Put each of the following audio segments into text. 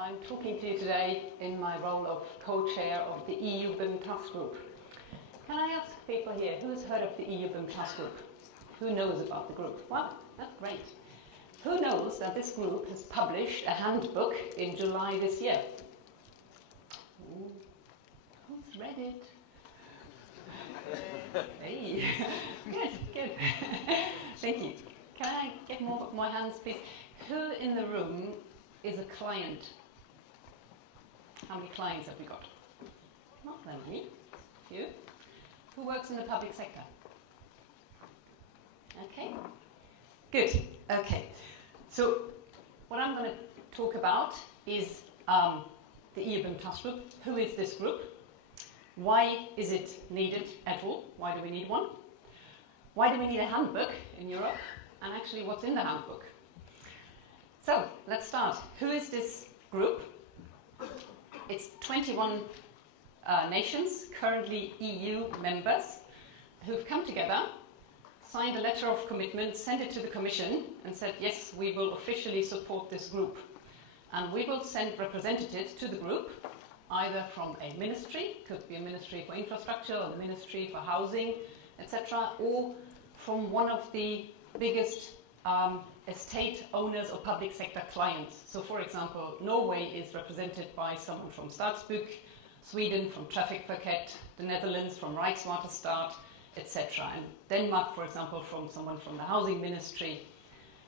I'm talking to you today in my role of co-chair of the EU BIM Task Group. Can I ask people here, who's heard of the EU BIM Task Group? Who knows about the group? Well, that's great. Who knows that this group has published a handbook in July this year? Ooh. Who's read it? Hey, good. Thank you. Can I get more hands, please? Who in the room is a client? How many clients have we got? Not that many. Few. Who works in the public sector? Okay. Good. Okay. So what I'm going to talk about is the EU BIM Task Group. Who is this group? Why is it needed at all? Why do we need one? Why do we need a handbook in Europe? And actually, what's in the handbook? So let's start. Who is this group? It's 21 nations, currently EU members, who've come together, signed a letter of commitment, sent it to the Commission, and said, yes, we will officially support this group. And we will send representatives to the group, either from a ministry, could be a ministry for infrastructure, or the ministry for housing, etc., or from one of the biggest estate owners or public sector clients. So, for example, Norway is represented by someone from Statsbygg, Sweden from Trafikverket, the Netherlands from Rijkswaterstaat, etc. And Denmark, for example, from someone from the Housing Ministry.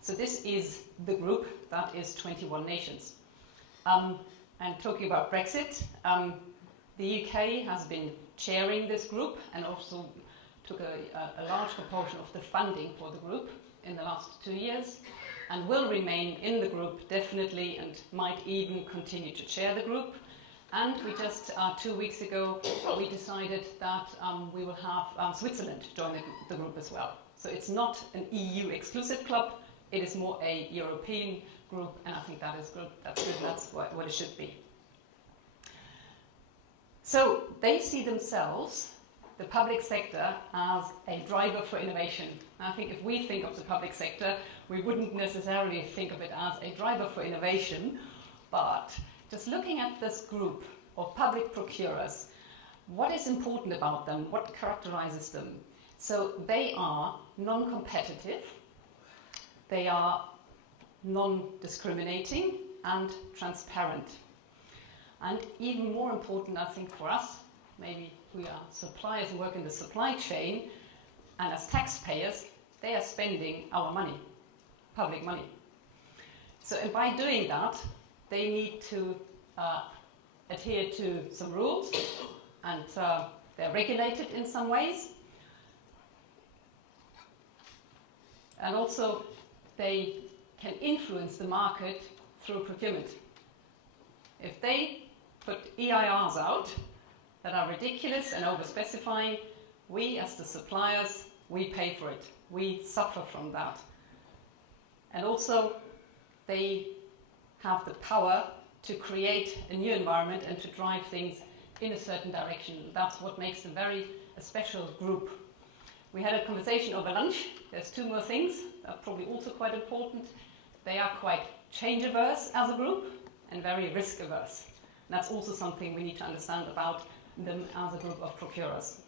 So this is the group that is 21 nations. And talking about Brexit, the UK has been chairing this group and also took a large proportion of the funding for the group in the last 2 years, and will remain in the group definitely, and might even continue to chair the group. And we just 2 weeks ago we decided that we will have Switzerland join the group as well. So it's not an EU exclusive club, it is more a European group, and I think that is good. That's good. That's what it should be. So they see themselves, the public sector, as a driver for innovation. And I think if we think of the public sector, we wouldn't necessarily think of it as a driver for innovation, but just looking at this group of public procurers, what is important about them? What characterizes them? So they are non-competitive, they are non-discriminating and transparent. And even more important, I think, for us, maybe we are suppliers who work in the supply chain, and as taxpayers, they are spending our money, public money. So, and by doing that, they need to adhere to some rules, and they're regulated in some ways. And also, they can influence the market through procurement. If they put EIRs out that are ridiculous and over-specifying, we as the suppliers, we pay for it. We suffer from that. And also, they have the power to create a new environment and to drive things in a certain direction. That's what makes them a special group. We had a conversation over lunch. There's 2 more things that are probably also quite important. They are quite change-averse as a group and very risk-averse. And that's also something we need to understand about them as a group of procurers.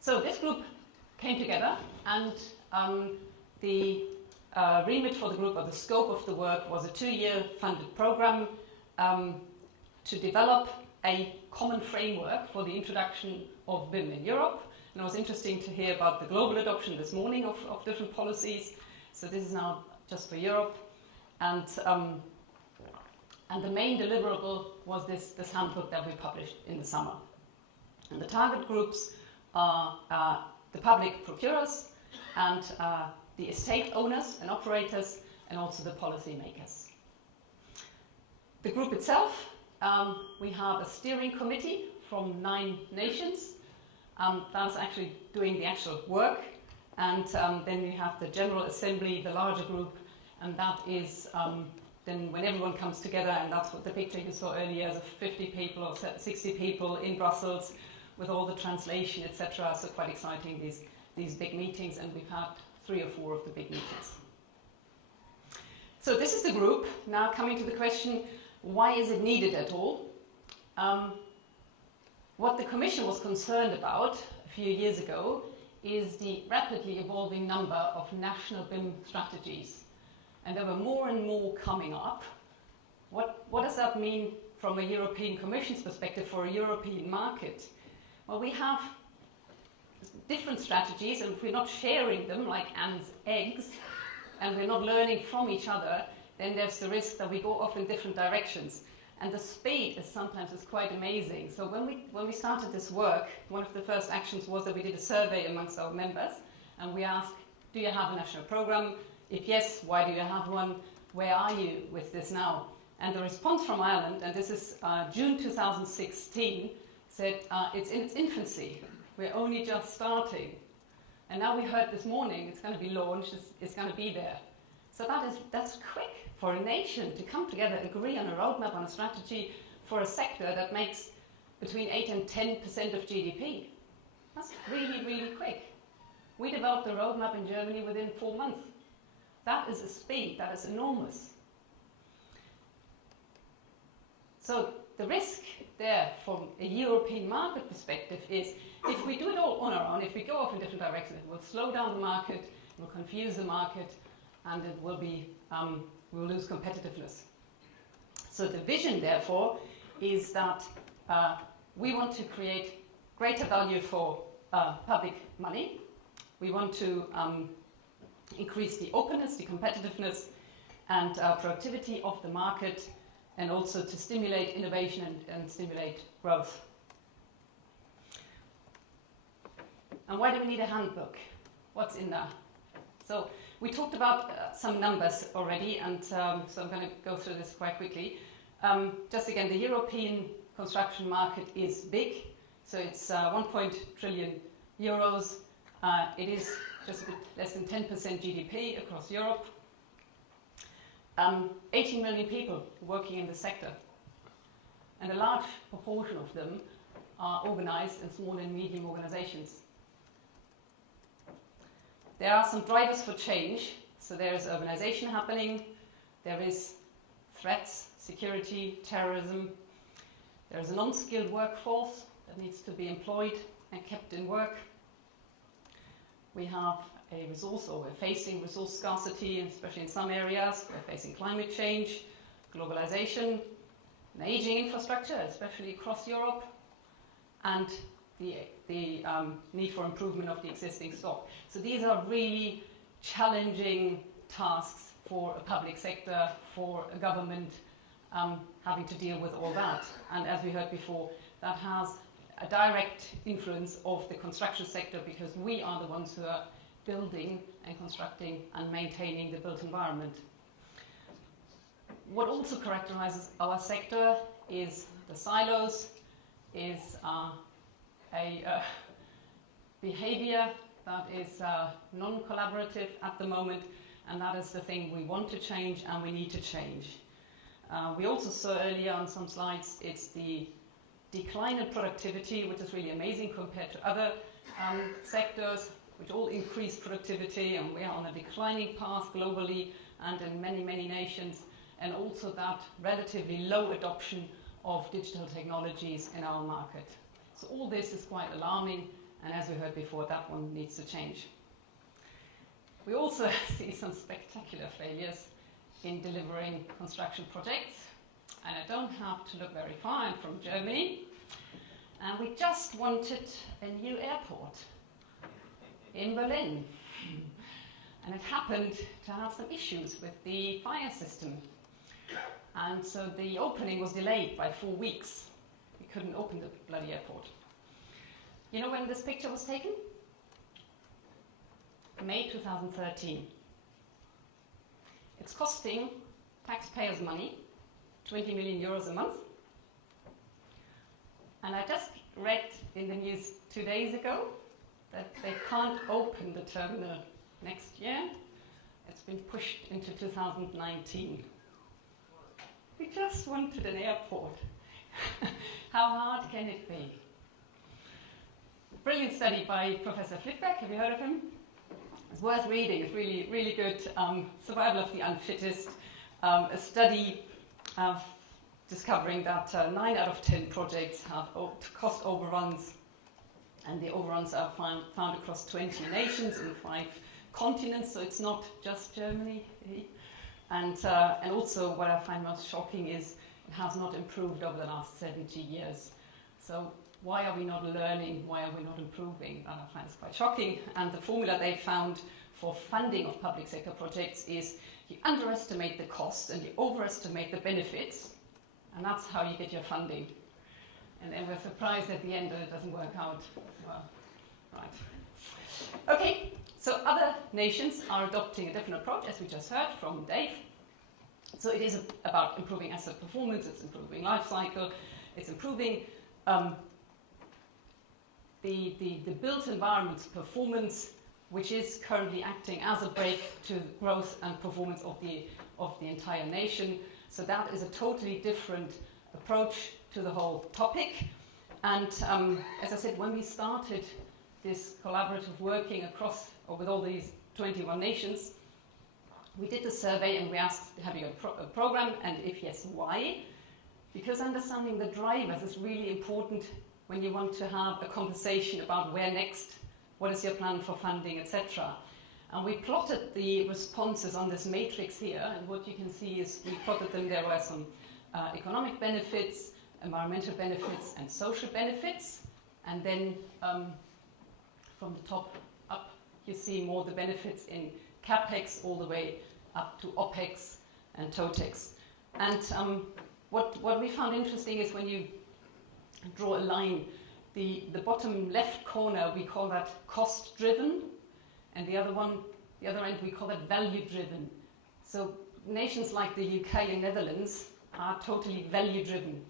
So this group came together, and the remit for the group, or the scope of the work, was a 2-year funded program to develop a common framework for the introduction of BIM in Europe. And it was interesting to hear about the global adoption this morning of different policies. So this is now just for Europe. And the main deliverable was this handbook that we published in the summer. And the target groups are the public procurers and the estate owners and operators, and also the policy makers. The group itself, we have a steering committee from 9 nations. That's actually doing the actual work. And then we have the General Assembly, the larger group, and that is then when everyone comes together, and that's what the picture you saw earlier, of 50 people or 60 people in Brussels with all the translation, etc. So quite exciting, these big meetings, and we've had 3 or 4 of the big meetings. So this is the group. Now coming to the question, why is it needed at all? What the Commission was concerned about a few years ago is the rapidly evolving number of national BIM strategies. And there were more and more coming up. What does that mean from a European Commission's perspective for a European market? Well, we have different strategies, and if we're not sharing them like ants' eggs, and we're not learning from each other, then there's the risk that we go off in different directions. And the speed is sometimes quite amazing. So when we started this work, one of the first actions was that we did a survey amongst our members, and we asked, do you have a national program? If yes, why do you have one? Where are you with this now? And the response from Ireland, and this is June 2016, said it's in its infancy. We're only just starting. And now we heard this morning it's going to be launched, it's going to be there. So that's quick for a nation to come together, agree on a roadmap, on a strategy for a sector that makes between 8 and 10% of GDP. That's really, really quick. We developed a roadmap in Germany within 4 months. That is a speed, that is enormous. So the risk there from a European market perspective is if we do it all on our own, if we go off in different directions, it will slow down the market, it will confuse the market, and it will be, we'll lose competitiveness. So the vision, therefore, is that we want to create greater value for public money. We want to increase the openness, the competitiveness, and productivity of the market, and also to stimulate innovation and stimulate growth. And why do we need a handbook? What's in there? So we talked about some numbers already, and so I'm going to go through this quite quickly. Just again, the European construction market is big, so it's 1 trillion euros. It is just a bit less than 10% GDP across Europe. 18 million people working in the sector, and a large proportion of them are organized in small and medium organizations. There are some drivers for change. So there is urbanization happening, there is threats, security, terrorism, there is an unskilled workforce that needs to be employed and kept in work. We have a resource, or we're facing resource scarcity, especially in some areas. We're facing climate change, globalization, an aging infrastructure, especially across Europe, and the need for improvement of the existing stock. So these are really challenging tasks for a public sector, for a government, having to deal with all that. And as we heard before, that has a direct influence of the construction sector, because we are the ones who are building and constructing and maintaining the built environment. What also characterizes our sector is the silos, is a behavior that is non-collaborative at the moment, and that is the thing we want to change and we need to change. We also saw earlier on some slides, it's the decline in productivity, which is really amazing compared to other sectors, which all increase productivity, and we are on a declining path globally and in many, many nations, and also that relatively low adoption of digital technologies in our market. So all this is quite alarming, and as we heard before, that one needs to change. We also see some spectacular failures in delivering construction projects, and I don't have to look very far. I'm from Germany, and we just wanted a new airport in Berlin, and it happened to have some issues with the fire system, and so the opening was delayed by 4 weeks. We couldn't open the bloody airport. You know when this picture was taken? May 2013. It's costing taxpayers' money, 20 million euros a month. And I just read in the news 2 days ago that they can't open the terminal next year. It's been pushed into 2019. We just wanted an airport. How hard can it be? Brilliant study by Professor Flickbeck. Have you heard of him? It's worth reading. It's really, really good. Survival of the unfittest. a study discovering that 9 out of 10 projects have cost overruns, and the overruns are found across 20 nations in 5 continents, so it's not just Germany. And also what I find most shocking is it has not improved over the last 70 years. So why are we not learning? Why are we not improving? That I find is quite shocking. And the formula they found for funding of public sector projects is you underestimate the costs and you overestimate the benefits, and that's how you get your funding. And then we're surprised at the end that it doesn't work out. Well, right. Okay, so other nations are adopting a different approach, as we just heard from Dave. So it is about improving asset performance, it's improving life cycle, it's improving the built environment's performance, which is currently acting as a brake to growth and performance of the entire nation. So that is a totally different approach to the whole topic. And as I said, when we started this collaborative working across, or with all these 21 nations, we did the survey and we asked, have you a program? And if yes, why? Because understanding the drivers is really important when you want to have a conversation about where next, what is your plan for funding, etc. And we plotted the responses on this matrix here, and what you can see is we plotted them. There were some economic benefits, environmental benefits, and social benefits. And then from the top up, you see more the benefits in CapEx all the way up to OpEx and TOTEX. And what we found interesting is when you draw a line, the bottom left corner, we call that cost-driven, and the other end, we call that value-driven. So nations like the UK and Netherlands are totally value-driven.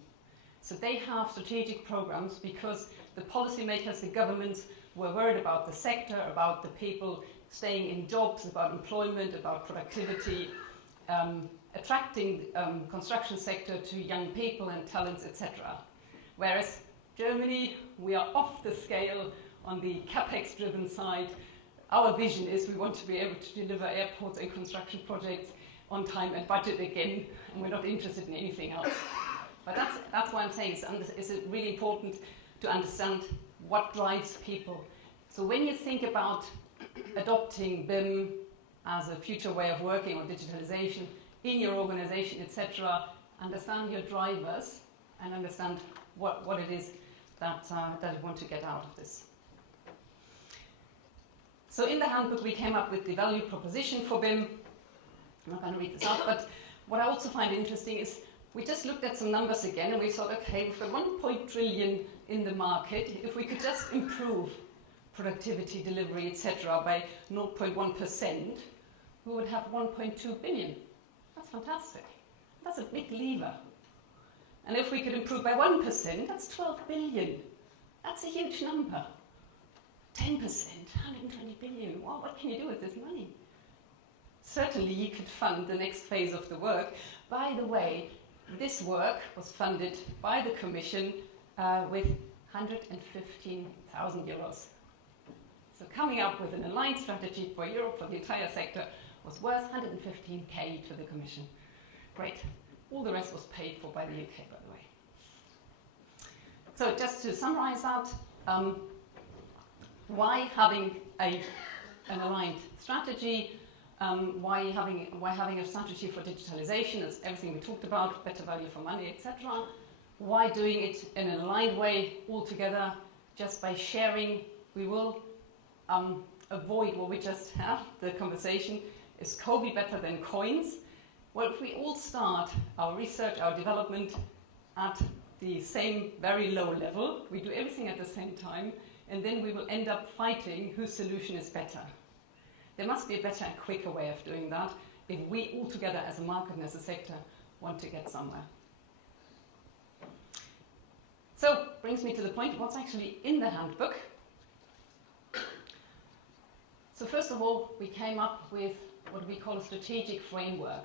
So they have strategic programs because the policymakers, the governments, were worried about the sector, about the people staying in jobs, about employment, about productivity, attracting construction sector to young people and talents, etc. Whereas Germany, we are off the scale on the capex-driven side. Our vision is we want to be able to deliver airports and construction projects on time and budget again, and we're not interested in anything else. But that's why I'm saying it's really important to understand what drives people. So when you think about adopting BIM as a future way of working or digitalization in your organization, etc., understand your drivers and understand what it is that you want to get out of this. So in the handbook we came up with the value proposition for BIM. I'm not going to read this out, but what I also find interesting is we just looked at some numbers again and we thought, okay, we've got 1 trillion in the market. If we could just improve productivity, delivery, etc. by 0.1%, we would have 1.2 billion. That's fantastic. That's a big lever. And if we could improve by 1%, that's 12 billion. That's a huge number. 10%, 120 billion. Well, what can you do with this money? Certainly you could fund the next phase of the work. By the way, this work was funded by the Commission with 115,000 euros. So coming up with an aligned strategy for Europe, for the entire sector, was worth 115k to the Commission. Great. All the rest was paid for by the UK, by the way. So just to summarize that, why having an aligned strategy? Why having a strategy for digitalization? That's everything we talked about, better value for money, etc. Why doing it in an aligned way all together? Just by sharing, we will avoid what we just had, the conversation, is Kobe better than coins? Well, if we all start our research, our development at the same very low level, we do everything at the same time, and then we will end up fighting whose solution is better. There must be a better and quicker way of doing that if we all together as a market and as a sector want to get somewhere. So, brings me to the point, what's actually in the handbook? So first of all, we came up with what we call a strategic framework.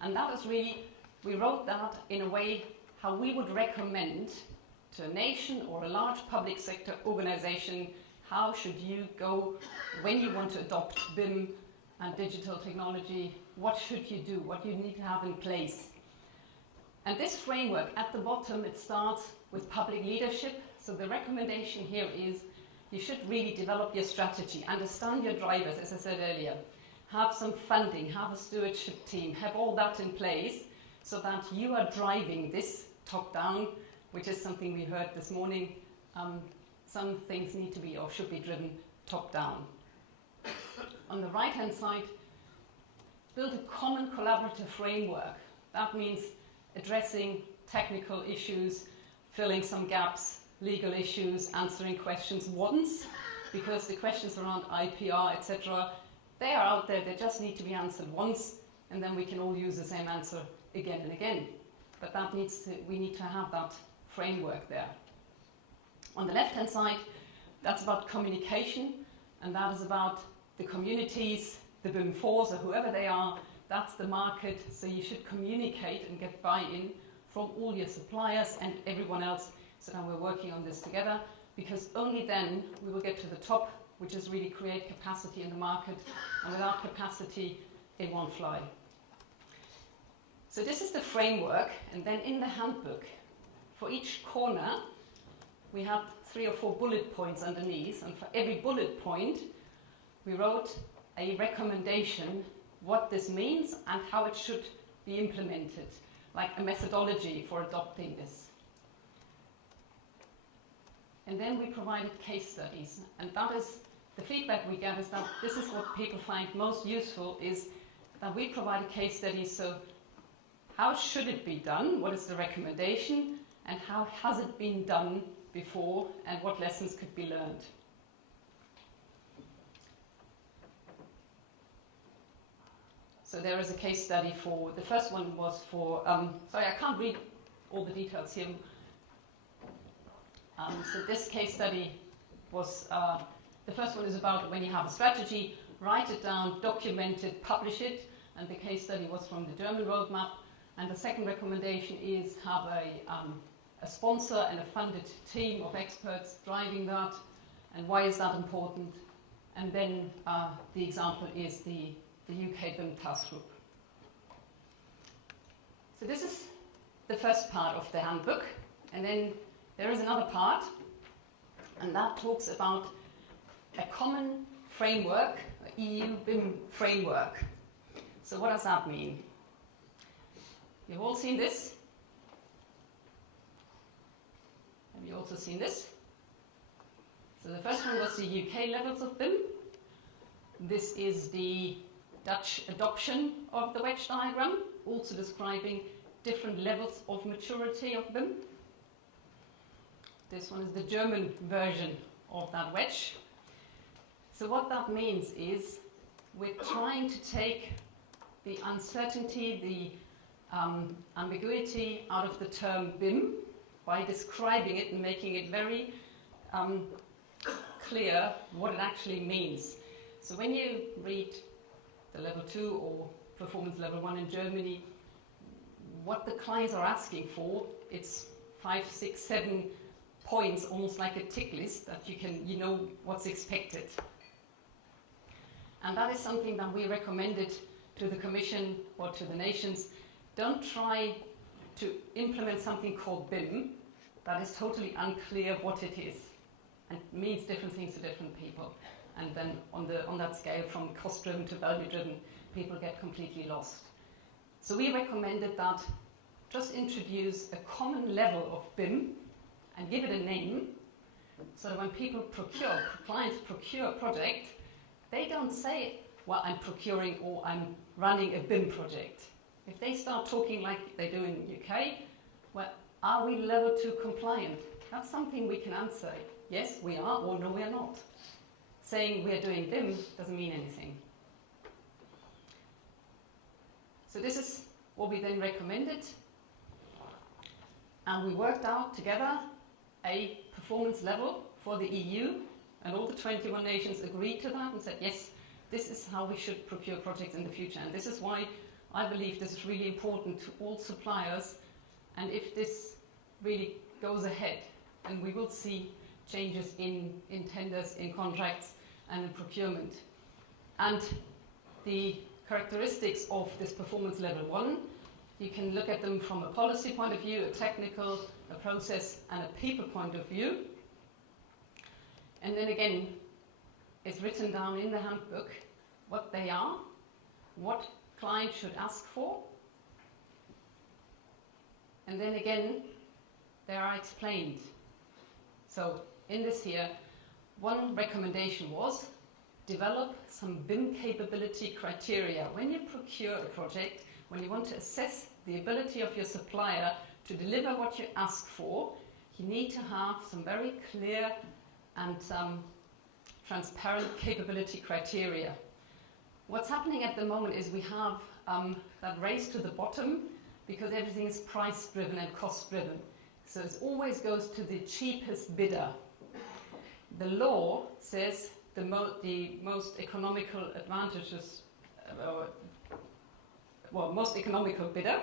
And that is really, we wrote that in a way how we would recommend to a nation or a large public sector organization, how should you go when you want to adopt BIM and digital technology, what should you do, what you need to have in place. And this framework, at the bottom, it starts with public leadership. So the recommendation here is you should really develop your strategy, understand your drivers, as I said earlier, have some funding, have a stewardship team, have all that in place so that you are driving this top-down, which is something we heard this morning. Some things need to be or should be driven top-down. On the right-hand side, build a common collaborative framework. That means addressing technical issues, filling some gaps, legal issues, answering questions once, because the questions around IPR, etc., they are out there, they just need to be answered once, and then we can all use the same answer again and again. But we need to have that framework there. On the left-hand side, that's about communication, and that is about the communities, the BIM4s or whoever they are, that's the market, so you should communicate and get buy-in from all your suppliers and everyone else, so now we're working on this together, because only then we will get to the top, which is really create capacity in the market, and without capacity, it won't fly. So this is the framework, and then in the handbook, for each corner, we have 3 or 4 bullet points underneath, and for every bullet point, we wrote a recommendation, what this means and how it should be implemented, like a methodology for adopting this. And then we provided case studies, and that is the feedback we get is that this is what people find most useful, is that we provide a case study, so how should it be done, what is the recommendation, and how has it been done before, and what lessons could be learned. So there is a case study for, the first one was for, sorry, I can't read all the details here. So this case study was, the first one is about when you have a strategy, write it down, document it, publish it, and the case study was from the German roadmap. And the second recommendation is have a sponsor and a funded team of experts driving that, and why is that important? And then the example is the UK BIM task group. So this is the first part of the handbook, and then there is another part, and that talks about a common framework, an EU BIM framework. So what does that mean? You've all seen this? Have you also seen this? So the first one was the UK levels of BIM. This is the Dutch adoption of the wedge diagram, also describing different levels of maturity of BIM. This one is the German version of that wedge. So what that means is we're trying to take the uncertainty, the ambiguity out of the term BIM by describing it and making it very clear what it actually means. So when you read the level 2 or performance level 1 in Germany, what the clients are asking for, it's 5, 6, 7 points, almost like a tick list that you know what's expected. And that is something that we recommended to the Commission or to the nations. Don't try to implement something called BIM that is totally unclear what it is and means different things to different people. And then on that scale, from cost-driven to value-driven, people get completely lost. So we recommended that just introduce a common level of BIM and give it a name, so that when people procure, clients procure a project, they don't say, well, I'm procuring or I'm running a BIM project. If they start talking like they do in the UK, well, are we level 2 compliant? That's something we can answer. Yes, we are, or no, we are not. Saying we are doing BIM doesn't mean anything. So this is what we then recommended. And we worked out together a performance level for the EU, and all the 21 nations agreed to that and said, yes, this is how we should procure projects in the future. And this is why I believe this is really important to all suppliers. And if this really goes ahead, then we will see changes in tenders, in contracts, and in procurement. And the characteristics of this performance level 1. You can look at them from a policy point of view, a technical, a process, and a people point of view. And then again, it's written down in the handbook what they are, what clients should ask for, and then again, they are explained. So in this here, one recommendation was develop some BIM capability criteria. When you procure a project, when you want to assess the ability of your supplier to deliver what you ask for, you need to have some very clear and transparent capability criteria. What's happening at the moment is we have that race to the bottom because everything is price driven and cost driven. So it always goes to the cheapest bidder. The law says the most economical advantages, most economical bidder.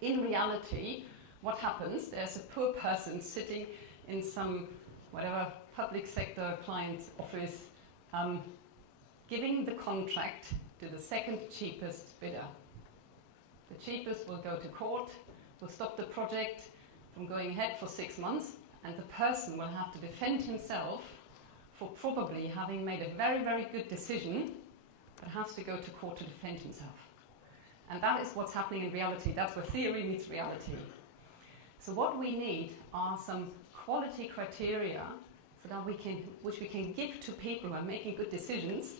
In reality, what happens, there's a poor person sitting in some, whatever, public sector client's office, giving the contract to the second cheapest bidder. The cheapest will go to court, will stop the project from going ahead for 6 months, and the person will have to defend himself for probably having made a very, very good decision, but has to go to court to defend himself. And that is what's happening in reality. That's where theory meets reality. So what we need are some quality criteria so that which we can give to people who are making good decisions,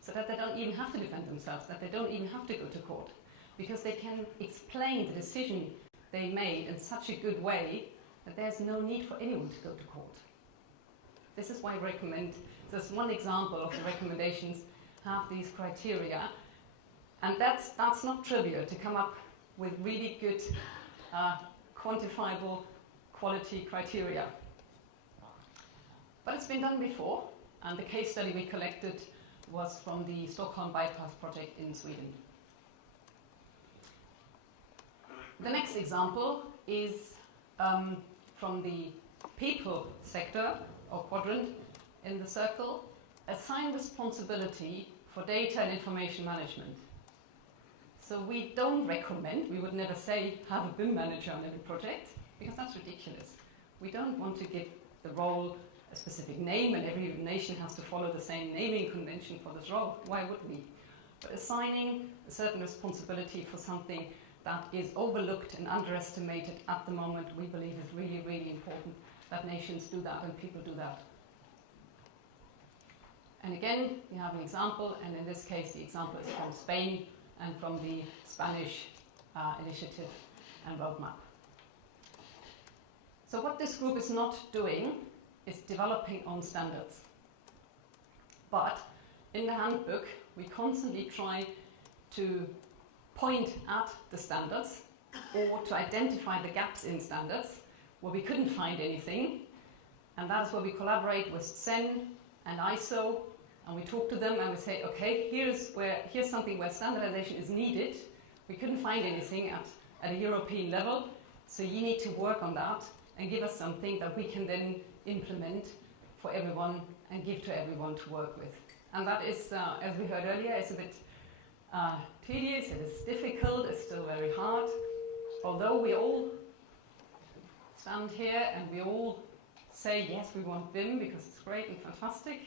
so that they don't even have to defend themselves, that they don't even have to go to court, because they can explain the decision they made in such a good way that there's no need for anyone to go to court. This is why I recommend, just one example of the recommendations, have these criteria. And that's not trivial to come up with really good quantifiable quality criteria. But it's been done before, and the case study we collected was from the Stockholm Bypass project in Sweden. The next example is from the people sector or quadrant in the circle, assign responsibility for data and information management. So we don't recommend, we would never say have a BIM manager on every project, because that's ridiculous. We don't want to give the role a specific name and every nation has to follow the same naming convention for this role. Why would we? But assigning a certain responsibility for something that is overlooked and underestimated at the moment, we believe is really, really important that nations do that and people do that. And again, you have an example, and in this case the example is from Spain and from the Spanish initiative and roadmap. So what this group is not doing is developing own standards. But in the handbook, we constantly try to point at the standards or to identify the gaps in standards where we couldn't find anything. And that is where we collaborate with CEN and ISO, and we talk to them and we say, okay, here's something where standardization is needed. We couldn't find anything at a European level, so you need to work on that and give us something that we can then implement for everyone and give to everyone to work with. And that is, as we heard earlier, it's a bit tedious, it is difficult, it's still very hard. Although we all stand here and we all say, yes, we want BIM because it's great and fantastic,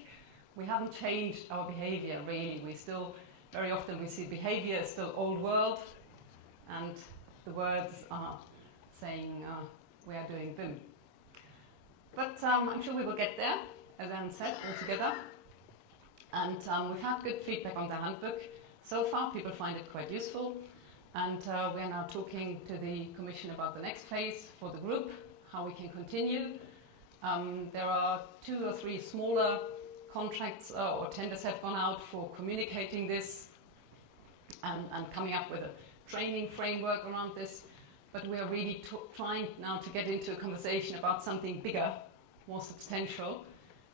we haven't changed our behavior really. We still, very often we see behavior is still old world, and the words are saying we are doing BIM. But I'm sure we will get there, as Anne said, all together. And we've had good feedback on the handbook. So far, people find it quite useful. And we are now talking to the Commission about the next phase for the group, how we can continue. There are 2 or 3 smaller contracts or tenders have gone out for communicating this and coming up with a training framework around this. But we are really trying now to get into a conversation about something bigger, more substantial,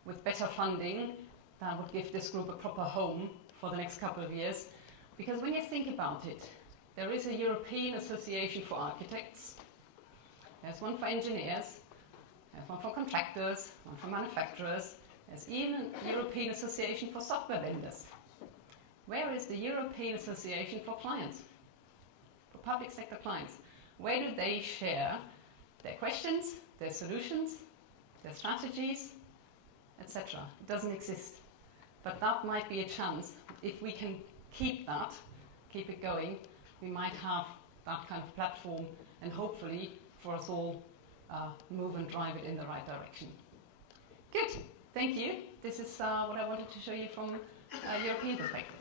with better funding that would give this group a proper home for the next couple of years. Because when you think about it, there is a European Association for Architects, there's one for engineers, there's one for contractors, one for manufacturers, there's even a European Association for Software Vendors. Where is the European Association for Clients, for public sector clients? Where do they share their questions, their solutions, their strategies, etc.? It doesn't exist. But that might be a chance. If we can keep that, keep it going, we might have that kind of platform, and hopefully for us all move and drive it in the right direction. Good, thank you. This is what I wanted to show you from a European perspective.